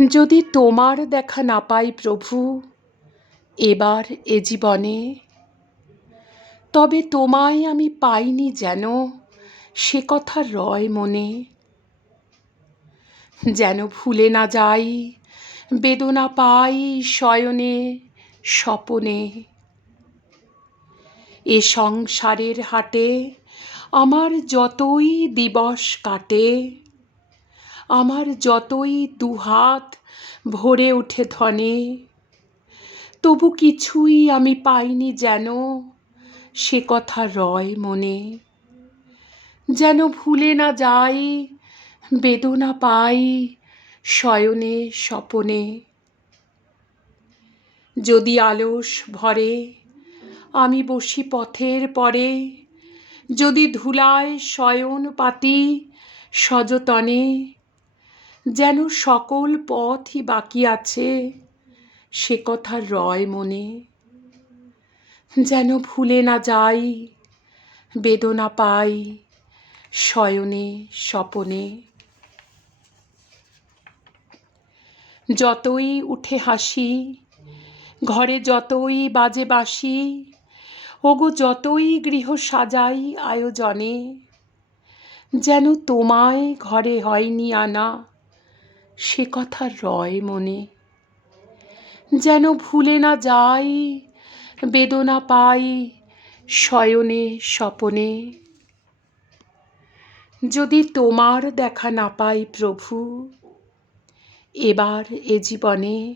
যদি তোমার দেখা না পাই প্রভু এবার এ জীবনে, তবে তোমায় আমি পাইনি যেন সে কথা রয় মনে। যেন ভুলে না যাই বেদনা পাই শয়নে স্বপনে। এ সংসারের হাটে আমার যতই দিবস কাটে, আমার যতই দুহাত ভরে ওঠে ধনে, তবু কিছুই আমি পাইনি যেন সে কথা রয় মনে। যেন ভুলে না যাই বেদনা পাই শয়নে স্বপনে। যদি আলস ভরে আমি বসি পথের পরে, যদি ধুলায় শয়ন পাতি সযতনে, যেন সকল পথই বাকি আছে সে কথা রয় মনে। যেন ভুলে না যাই বেদনা পাই শয়নে স্বপনে। যতই উঠে হাসি ঘরে যতই বাজে বাঁশি, ওগো যতই গৃহ সাজাই আয়োজনে, যেন তোমায় ঘরে হয়নি আনা সে কথা রয় মনে। যেন ভুলে না যাই বেদনা পাই শয়নে স্বপনে। যদি তোমার দেখা না পাই প্রভু এবার এ জীবনে,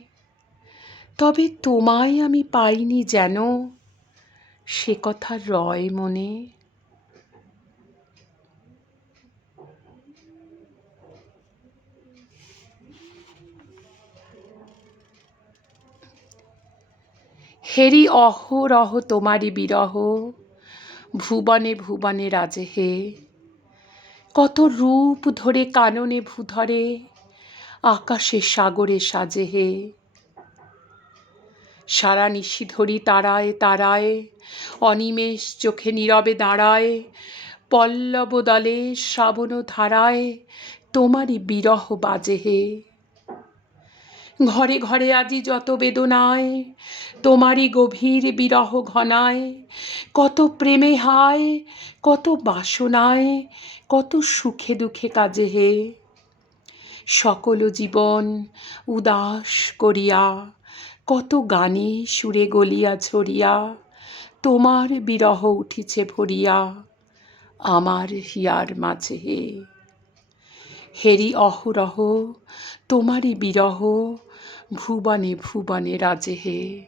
তবে তোমায় আমি পাইনি যেন সে কথা রয় মনে। হেরি অহরহ তোমারি বিরহ ভুবনে ভুবনে রাজে হে। কত রূপ ধরে কাননে ভূধরে আকাশে সাগরে সাজে হে। সারা নিশি ধরি তারায় তারায় অনিমেষ চোখে নীরবে দাঁড়ায়, পল্লব দলে শ্রাবণ ধারায় তোমারই বিরহ বাজে হে। ঘরে ঘরে আজি যত বেদনায় তোমারই গভীর বিরহ ঘনায়, কত প্রেমে হায় কত বাসনায় কত সুখে দুঃখে কাজে হে। সকল জীবন উদাস করিয়া কত গানে সুরে গলিয়া ঝরিয়া তোমার বিরহ উঠিছে ভরিয়া আমার হিয়ার মাঝে হে। হেরি অহরহ তোমারই বিরহ ভুবনে ভুবনে রাজে হে।